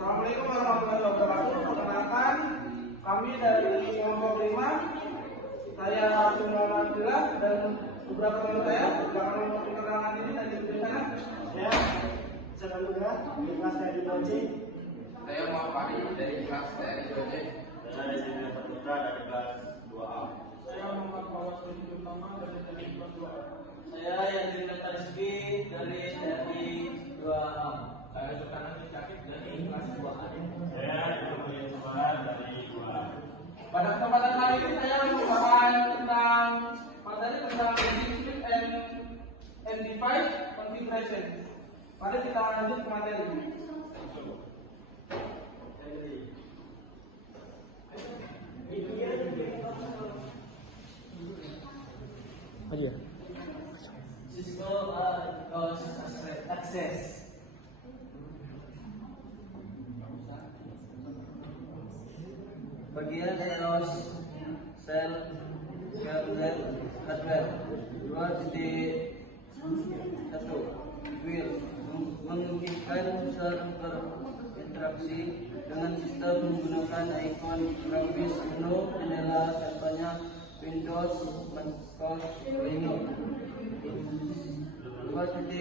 Assalamualaikum warahmatullahi wabarakatuh. Perkenalkan, kami dari kelompok 5. Saya Sunan Abdullah dan beberapa teman saya akan memperkenalkan diri dan di sana. Saya Sunan Abdullah dari kelas dari Doji. Saya Muhammad Fahri dari kelas dari Doji. Saya Desina Saputra dari kelas 2A. Saya Muhammad Fawaz bin Utama dari kelas 2A. Saya Yadrin Rizky dari TRI 2A. Saya Sultan Syakib dari kelas 2A. Saya Ibrahim Suman dari 2A. Pada kesempatan hari ini saya membahas tentang materi tentang Switch and device configuration. Mari kita lanjut ke materi. Cisco Access. Bagian EOS Shell Kernel Hardware 2.1 Will memungkinkan user berinteraksi dengan sistem menggunakan ikon grafis menu jendela contohnya Windows, Macintosh, Linux. 2.2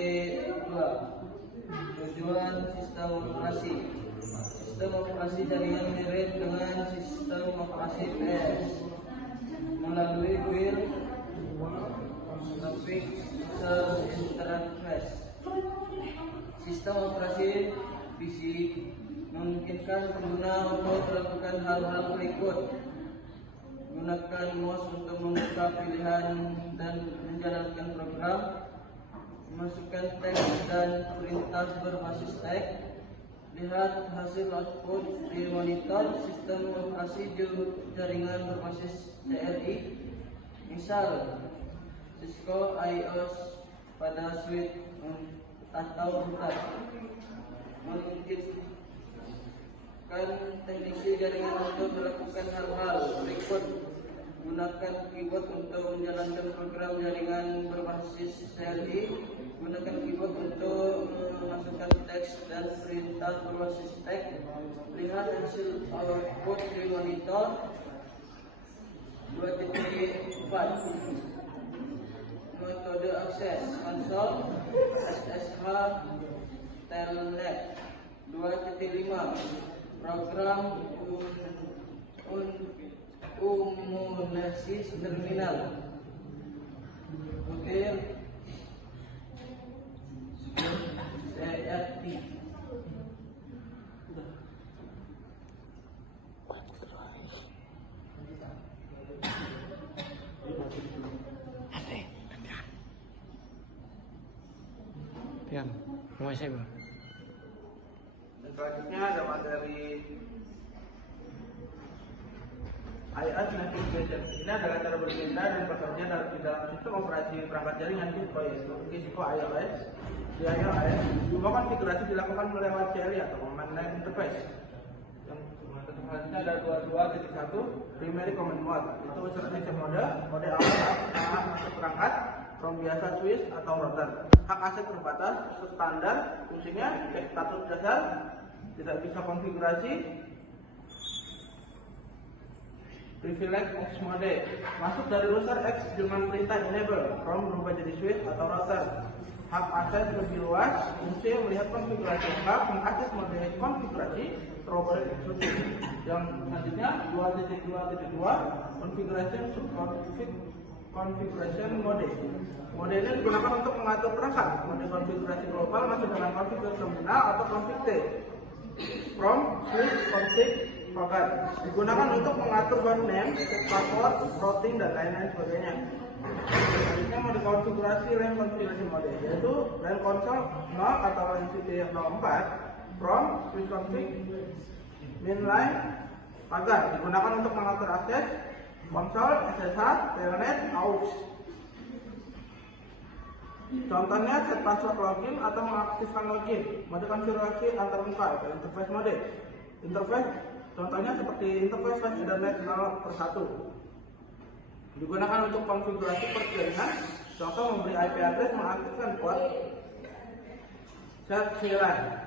Tujuan sistem operasi. Sistem operasi jaringan mirip dengan sistem operasi PS melalui Will Graphic User Interface. Sistem operasi PC memungkinkan pengguna untuk melakukan hal-hal berikut: gunakan mouse untuk membuka pilihan dan menjalankan program, memasukkan teks dan perintah berbasis teks, lihat hasil output di monitor. Sistem operasi jaringan berbasis CRI, misal Cisco iOS pada switch atau router. Memungkinkan teknisi jaringan untuk melakukan hal-hal berikut: gunakan keyboard untuk menjalankan program jaringan berbasis CLI, gunakan keyboard untuk memasukkan teks dan perintah berbasis teks, lihat hasil output di monitor. 2.4 Metode akses konsol SSH Telnet. 2.5 Program Umunesis terminal. Butir CRT. Yang mau saya bang. Dan selanjutnya ada materi iOS Navigation. Ini adalah cara berpindah dan bekerja di dalam sistem operasi perangkat jaringan Cisco, yaitu Cisco iOS. Di iOS, semua konfigurasi dilakukan melewati CLI atau Command Line Interface. Yang selanjutnya ada 2.1 Primary Command Mode. Itu user mode awal masuk perangkat, from biasa switch atau router. Hak aset terbatas, standar, fungsinya cek status dasar, tidak bisa konfigurasi. Privilege X mode, masuk dari user X dengan perintah enable, from berubah jadi switch atau router. Hak akses lebih luas, fungsi melihat konfigurasi hak, mengakses mode konfigurasi, terobos eksklusif. Yang selanjutnya 2.2.2 configuration mode. Mode ini digunakan untuk mengatur perangkat. Mode konfigurasi global masuk dalam konfigurasi terminal atau config T. From switch config forward digunakan untuk mengatur baru name, password, routing dan lain-lain sebagainya. Selanjutnya mode konfigurasi LAN configuration mode, yaitu LAN console 0 atau LAN city 04 from switch config mainline pagar digunakan untuk mengatur akses konsol, SSH, telnet, aux. Contohnya set password login atau mengaktifkan login. Mode konfigurasi antar muka atau interface mode. Interface contohnya seperti interface flash Ethernet 0/1. Digunakan untuk konfigurasi perjaringan. Contoh memberi IP address, mengaktifkan port set VLAN.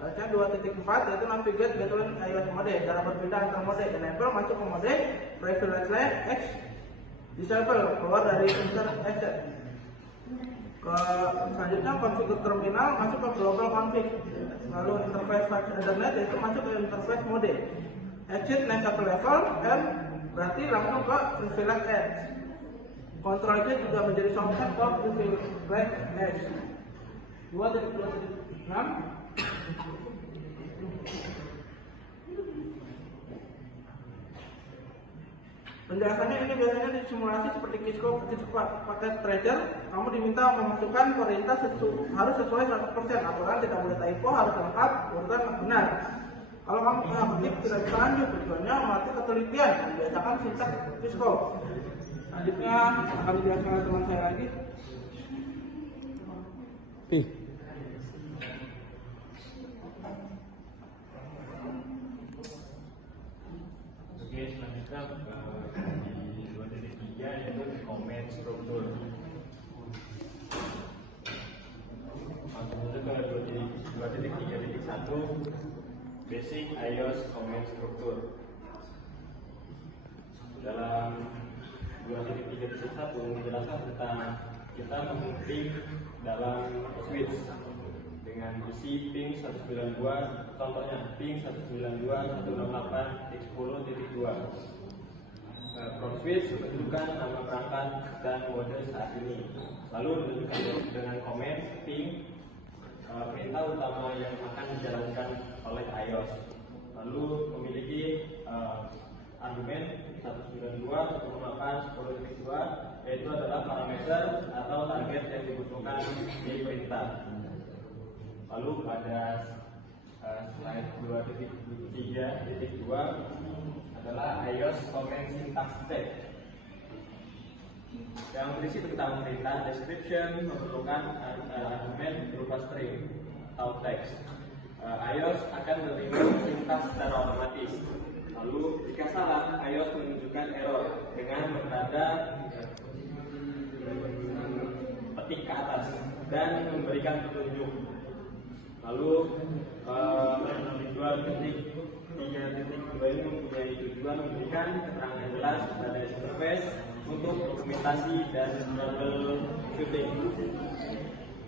Baca 2.4 yaitu navigate between iOS mode, cara berpindah antar mode. Enable masuk ke mode, preference line X, disable keluar dari insert asset. Selanjutnya configure terminal masuk ke global config. Lalu interface fax ethernet yaitu masuk ke interface mode. Exit naik satu level, M berarti langsung ke privilege edge. Control Z juga menjadi shortcut for privilege edge. 2.2.6 penjelasannya ini biasanya di simulasi seperti Kisco paket tracer. Kamu diminta memasukkan perintah harus sesuai 100%. Aturan tidak boleh typo, harus lengkap, urutan benar. Kalau kamu punya ketik tidak bisa lanjut, tujuannya melatih ketelitian. Biasakan sintaks Kisco. Selanjutnya akan dijelaskan oleh teman saya lagi. Oke, selanjutnya di 2.3 yaitu comment struktur. Langsung saja ke 2.3.1 basic iOS comment struktur. Dalam 2.3.1 menjelaskan tentang kita mengetik dalam switch dengan isi ping 192, contohnya ping 192.168.10.2. From switch menunjukkan nama perangkat dan mode saat ini. Lalu menunjukkan dengan komen ping perintah utama yang akan dijalankan oleh iOS. Lalu memiliki argumen 192.168.10.2 yaitu adalah parameter atau target yang dibutuhkan di perintah. Lalu pada slide 2.3.2 adalah iOS comment syntax tag yang berisi tentang perintah description memerlukan argumen berupa string atau text. iOS akan menerima sintaks secara otomatis. Lalu jika salah, iOS menunjukkan error dengan bertanda petik ke atas dan memberikan petunjuk. Lalu 2.3.2 ini mempunyai tujuan memberikan keterangan jelas pada interface untuk dokumentasi dan troubleshooting.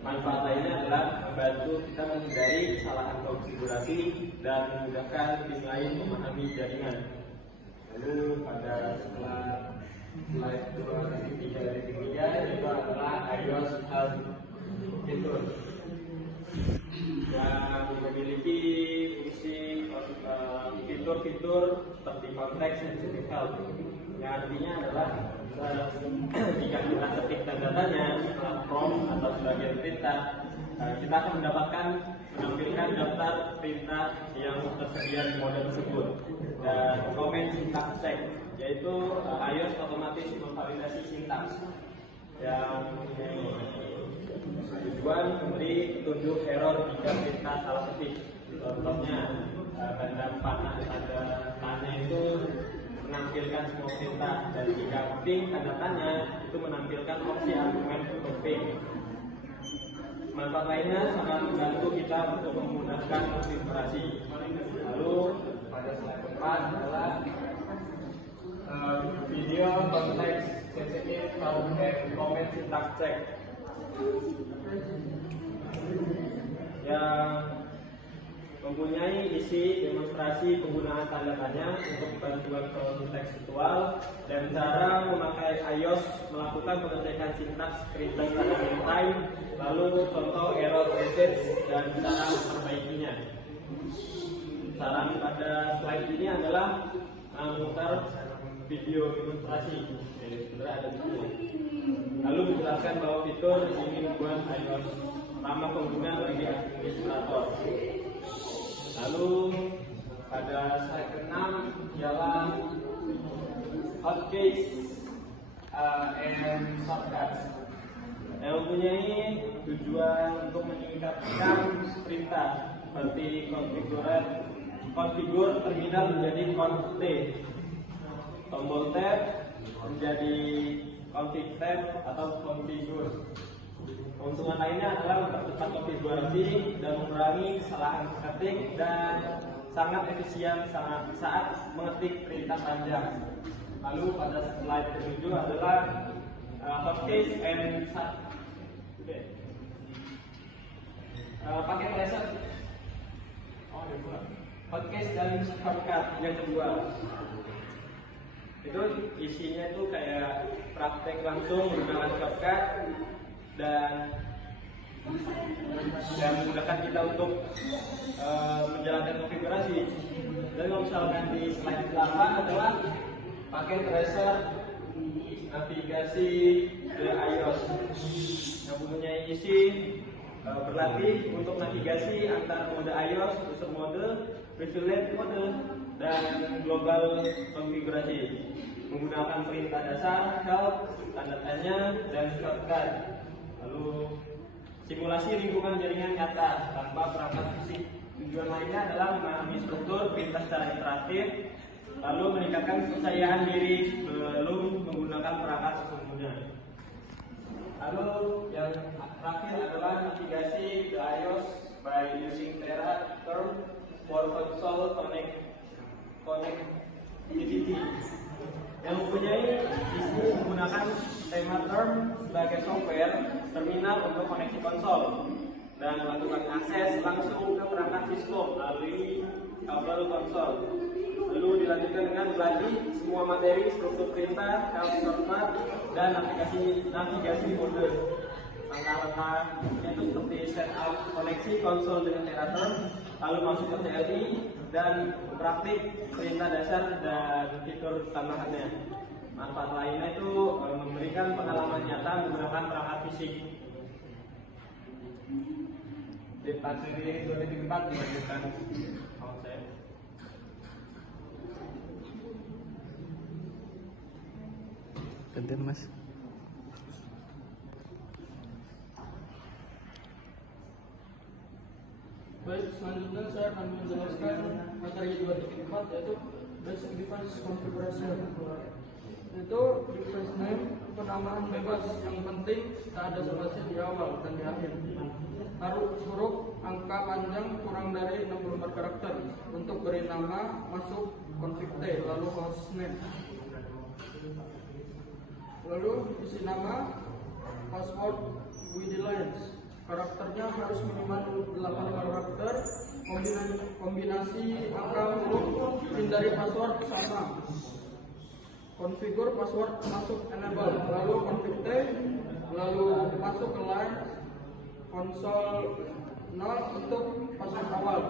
Manfaat lainnya adalah membantu kita menghindari kesalahan konfigurasi dan memudahkan tim lain memahami jaringan. Lalu pada slide 2.3.3 yaitu adalah iOS help fitur yang memiliki fungsi fitur-fitur seperti context sensitive help, yang artinya adalah jika kita ketik tanda tanya setelah prompt atau sebagian perintah, kita akan menampilkan daftar perintah yang tersedia di mode tersebut. Dan comment syntax check, yaitu iOS otomatis memvalidasi sintaks yang tujuan memberi petunjuk error jika perintah salah ketik. Contohnya tanda panah tanda tanya itu menampilkan semua perintah, dan jika ping tanda tanya itu menampilkan opsi argumen untuk ping. Manfaat lainnya sangat membantu kita untuk memudahkan konfigurasi. Lalu pada slide 4 adalah video context sensitive comment syntax check yang mempunyai isi demonstrasi penggunaan tanda tanya untuk bantuan kontekstual dan cara memakai iOS melakukan pengecekan sintaks perintah tanda time, lalu contoh error message dan cara memperbaikinya. Saran pada slide ini adalah memutar video demonstrasi. Sebenarnya ada di sini. Lalu menjelaskan bahwa fitur di sini membuat iOS ramah pengguna bagi administrator. Lalu pada slide ke-6 ialah hotkeys and shortcuts yang mempunyai tujuan untuk meningkatkan perintah seperti konfigur terminal menjadi config T, tombol tab menjadi config tab atau configure. Keuntungan lainnya adalah mempercepat konfigurasi dan mengurangi kesalahan ketik dan sangat efisien saat mengetik perintah panjang. Lalu pada slide ke-7 adalah hotkeys and paket laser. Hotkeys dan shortcut yang kedua. Itu isinya tuh kayak praktek langsung menggunakan shortcut dan memudahkan kita untuk menjalankan konfigurasi. Dan kalau misalkan di slide 8 adalah paket tracer navigasi dari iOS yang mempunyai isi berlatih untuk navigasi antara mode iOS, user mode, privilege mode, dan global konfigurasi menggunakan perintah dasar, help, tanda tanya, dan shortcut. Lalu simulasi lingkungan jaringan nyata tanpa perangkat fisik. Tujuan lainnya adalah memahami struktur perintah secara interaktif, lalu meningkatkan kepercayaan diri sebelum menggunakan perangkat sesungguhnya. Lalu yang terakhir adalah navigasi the iOS by using Tera term for console connectivity yang mempunyai isi menggunakan tema term sebagai software terminal untuk koneksi konsol dan melakukan akses langsung ke perangkat Cisco melalui kabel konsol. Lalu dilanjutkan dengan belajar semua materi struktur perintah, help shortcut, dan navigasi mode. Langkah-langkahnya itu seperti setup koneksi konsol dengan Teraterm, lalu masuk ke CLI dan praktik perintah dasar dan fitur tambahannya. Manfaat lainnya itu memberikan pengalaman nyata menggunakan perangkat fisik. Di materi 2004 dilanjutkan konsep. Gantian Mas. Baik, selanjutnya saya akan menjelaskan materi 2.4 yaitu basic device configuration. Itu device name, penamaan bebas yang penting tak ada spasi di awal dan di akhir. Huruf angka panjang kurang dari 64 karakter untuk beri nama, masuk config T, lalu hostname. Lalu isi nama, password with lines. Karakternya harus minimal 8 karakter. Kombinasi angka huruf hindari password sama. Konfigur password masuk enable, lalu config T, lalu masuk ke line konsol 0 untuk password awal.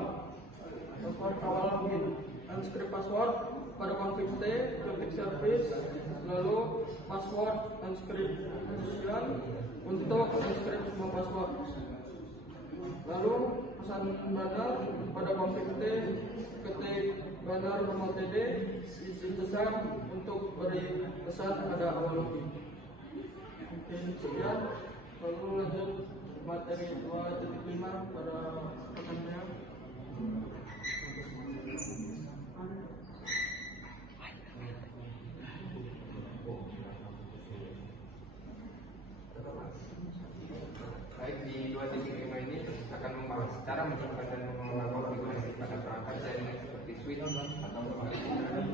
Password awal login. Unscript password pada config T, config service, lalu password unscription untuk unscript semua password. Lalu pesan banner pada config T, ketik banner nomor TD, isi pesan untuk beri pesan pada awal login. Mungkin sekian, lalu lanjut materi 2.5 pada pertanyaan. Baik, di 2.5 ini akan membahas cara menciptakan dan mengelola konfigurasi pada perangkat jaringan seperti switch atau kebalikan.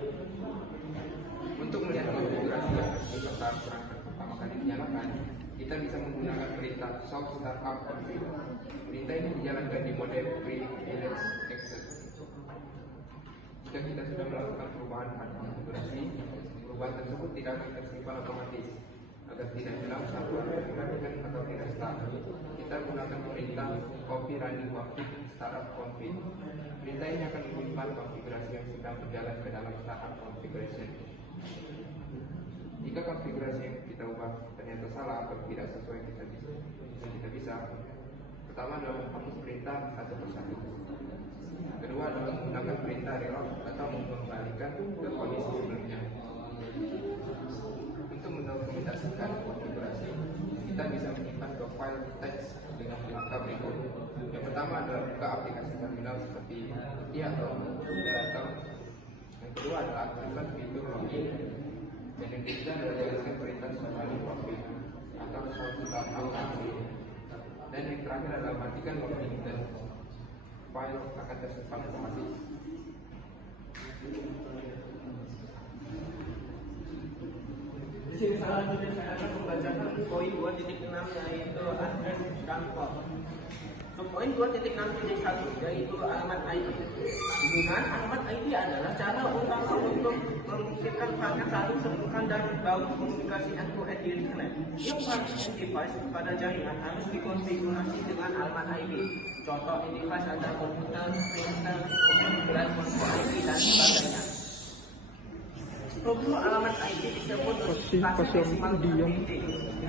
Untuk melihat konfigurasi yang tersedia saat perangkat pertama kali dinyalakan, kita bisa menggunakan perintah soft startup config. Perintah ini dijalankan di mode privilege access. Jika kita sudah melakukan perubahan pada konfigurasi, perubahan tersebut tidak akan tersimpan otomatis. Agar tidak hilang satu diperhatikan atau tidak stuck, kita gunakan perintah copy running config startup config. Perintah ini akan menyimpan konfigurasi yang sedang berjalan ke dalam startup configuration. Jika konfigurasi yang kita ubah ternyata salah atau tidak sesuai yang kita bisa, pertama adalah menghapus perintah satu persatu. Kedua adalah menggunakan perintah reload atau mengembalikan ke kondisi sebelumnya. Untuk mendokumentasikan konfigurasi, kita bisa menyimpan ke file teks dengan langkah berikut. Yang pertama adalah buka aplikasi terminal seperti atau Teraterm. Yang kedua adalah aktifkan fitur login. Dan yang ketiga adalah jalankan perintah running config atau atau konsultan aplikasi. Dan yang terakhir adalah matikan login dan file akan tersimpan otomatis. Di sini selanjutnya saya akan membacakan poin 2.6 yaitu address kantor. Untuk poin 2.6.1 yaitu alamat IP. Penggunaan alamat IP adalah cara utama untuk memungkinkan perangkat saling temukan dan membangun komunikasi end-to-end di internet. Tiap perangkat device pada jaringan harus dikonfigurasi dengan alamat IP. Contoh device ada komputer, printer, dan IP dan sebagainya. Struktur alamat IP disebut klase desimal PID.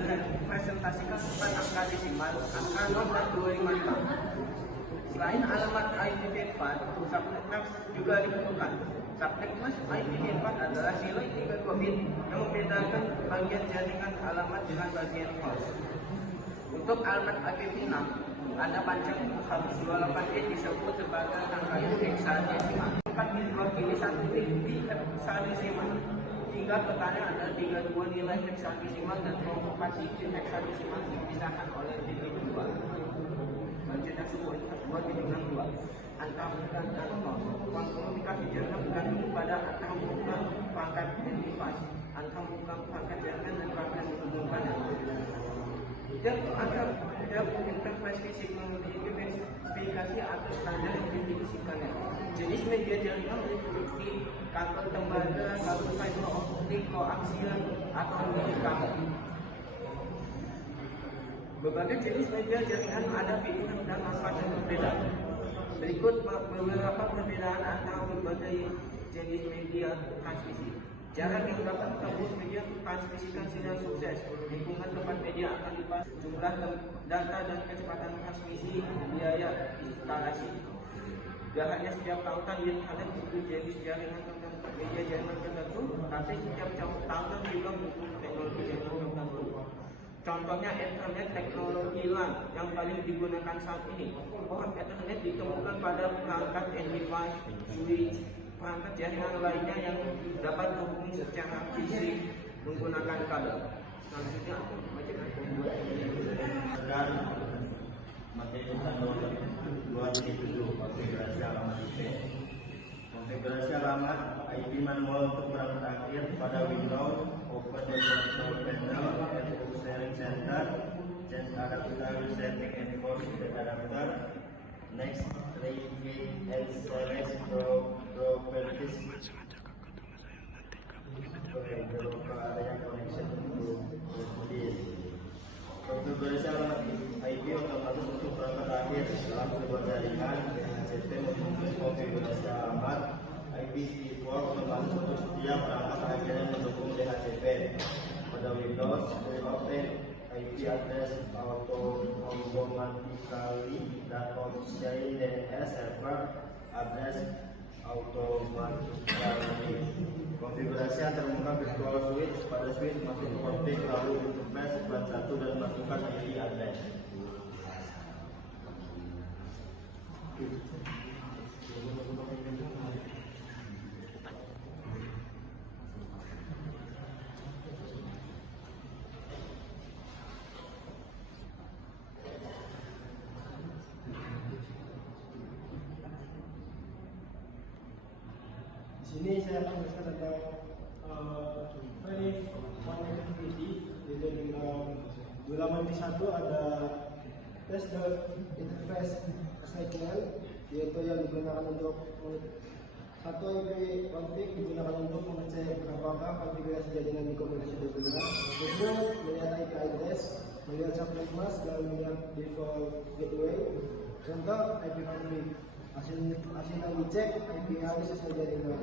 Representasikan 4 angka desimal, angka 0 dan 255. Selain alamat IPv4, subnet mask juga dibutuhkan. Subnet mask IPv4 adalah nilai 32 bit yang membedakan bagian jaringan alamat dengan bagian host. Untuk alamat IPv6, ada panjang 128 bit disebut sebagai angka heksadesimal. 4 bit blok ini 1 bit di heksadesimal. Hingga totalnya ada 32 nilai heksadesimal dan 24 digit heksadesimal dipisahkan oleh digit 2. Selanjutnya sebuah 2.62 antara bukan dan nol. Ruang komunikasi jaringan bergantung pada antara bukan perangkat dan device, antara bukan perangkat jaringan dan perangkat menghubungkannya. Tiap interface fisik memiliki spesifikasi atau standar yang didefinisikannya. Jenis media jaringan meliputi kabel tembaga, kabel fiber optik, koaksial, atau milik kabel. Berbagai jenis media jaringan ada fitur dan manfaat yang berbeda. Berikut beberapa perbedaan antara berbagai jenis media transmisi. Jarak yang dapat ditempuh media transmisikan sinyal sukses. Lingkungan tempat media akan dibahas, jumlah data dan kecepatan transmisi, biaya instalasi. Gak hanya setiap tautan di internet butuh jenis jaringan tertentu, media jaringan tertentu, tapi setiap tautan juga butuh teknologi jaringan tertentu. Contohnya Ethernet teknologi LAN yang paling digunakan saat ini. Port Ethernet ditemukan pada perangkat device, switch, perangkat jaringan lainnya yang dapat terhubung secara fisik menggunakan kabel. Selanjutnya aku bacakan pembuat materi tanggal 2.7 konfigurasi alamat IP. Konfigurasi alamat IP manual untuk perangkat akhir pada Windows. Open the control panel and sharing center. Change adapter setting and force the adapter. Next, create and select properties. Area connection to this. Konfigurasi alamat IP otomatis untuk perangkat akhir dalam sebuah jaringan. DHCP memiliki konfigurasi alamat IPv4 otomatis untuk setiap perangkat akhir yang mendukung DHCP. Pada Windows, open IP address automatically dan option DNS server address automatically. Konfigurasi antar muka virtual switch. Pada switch masuk konfig lalu interface buat satu dan masukkan IP address. Di sini saya akan menjelaskan tentang Phoenix connectivity. Jadi di halaman di 1 ada test the interface SQL, yaitu yang digunakan untuk satu IP config digunakan untuk mengecek apakah konfigurasi jaringan di komunikasi benar. Kedua, melihat IP address, melihat subnet mask dan melihat default gateway. Contoh IP config. Hasil yang dicek IP harus sesuai jaringan.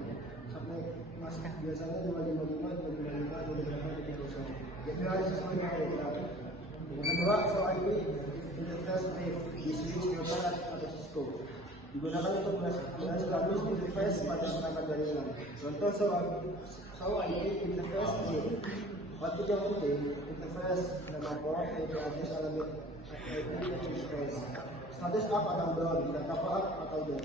Subnet mask biasanya 255, 255 atau beberapa titik kosong. IP harus sesuai dengan jaringan. Yang kedua, soal IP interface di switch Java atau Cisco digunakan untuk menghasilkan status interface pada perangkat jaringan. Contoh soal IP interface output yang penting interface nama port, IP address alamat IP interface, status up atau down, data up atau down.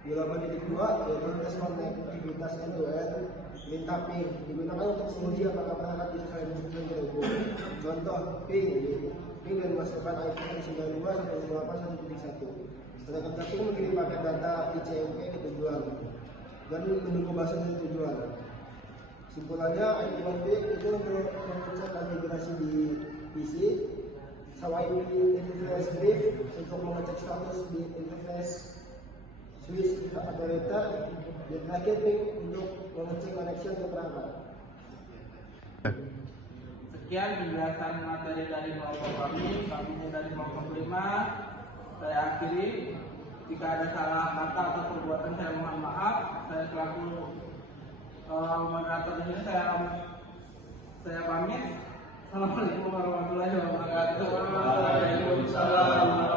Di halaman titik 2 yaitu tes konektivitas end-to-end. Di minta ping digunakan untuk menguji apakah perangkat disesuaikan dengan terhubung. Contoh ping dan masukkan IP 92 sampai 28 1.1. Rekan ping mengirim paket data ICMP ke tujuan dan menunggu bahasa dari tujuan. Simpulannya, IP config itu untuk mengecek konfigurasi di PC, sama interface brief untuk mengecek status di interface switch operator, dan terakhir ping untuk mengecek connection ke perangkat. Sekian penjelasan materi dari kelompok kami dari kelompok 5. Saya akhiri. Jika ada salah kata atau perbuatan saya mohon maaf. Saya selaku moderator di sini saya pamit. Assalamualaikum warahmatullahi wabarakatuh. Waalaikumsalam.